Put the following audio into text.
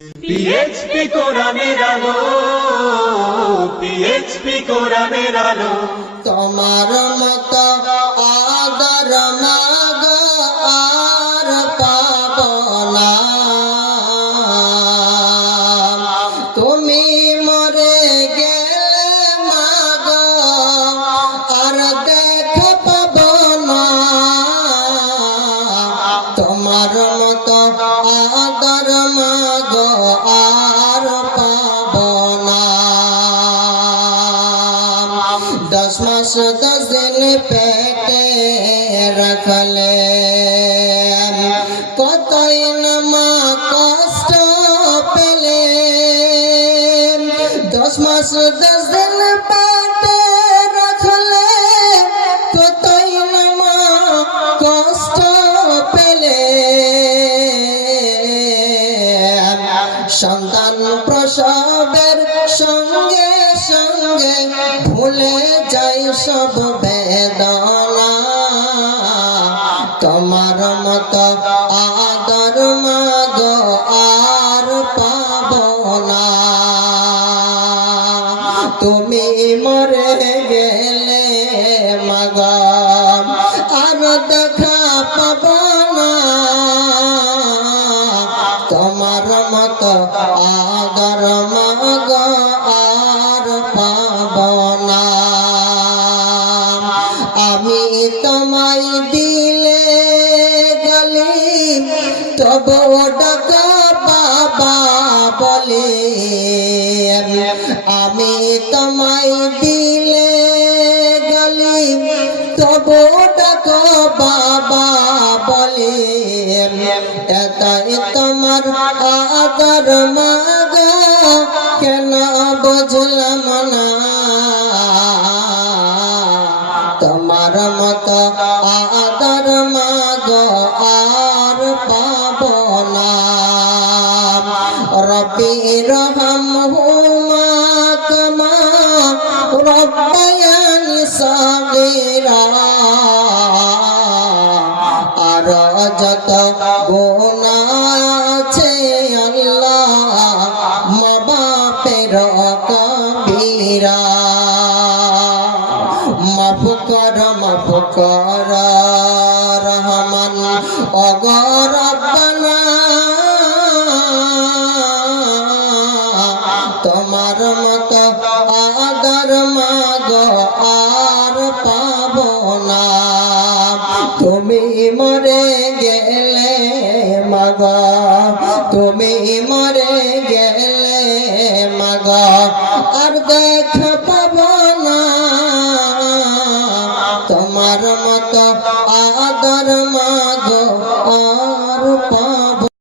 PHP কোরআনের আলো, PHP কোরআনের আলো। তোমার মত আদর মাগ আর পাব না, তুমি মরে গেলে মাগ আর দেখা পাব না। তোমার মত আদর মাগ আর পাব না। 10 মাস 10 দিন পেটে রাখলে কতই না মা কষ্ট পেলে। 10 মাস 10 দিন পেটে রাখলে কতই না মা কষ্ট পেলে। সন্তান প্রসবের সঙ্গে সঙ্গে ভুলে যাই সব বেদনা। তোমার মত আদর মাগ আর পাব না। তুমি মরে গেলে মাগ আর দেখা পাব না। তোমার মত আদর মাগ আর পাব না। আমি তোমায় দিলে গালি তবু ডাক বাবা বলে। আমি তোমায় দিলে গালি তবু ডাক বাবা বলে। এটাই তোমার আদর মাগ কেন বুঝলাম না। তোমার মত আদর মাগ আর পাব না। রব্বি রহমহুমা কামা রব্বায়ানি সাগীরা। আর যত গুনাহ আছে আল্লাহ মা বাপের কবিরা। মাফ কর রহমান ওগো রব্বানা। তোমার মত আদর মাগ আর পাব না। তুমি মরে গেলে মাগ, তুমি মরে গেলে মাগ আর দেখা পাব না। তোমার মত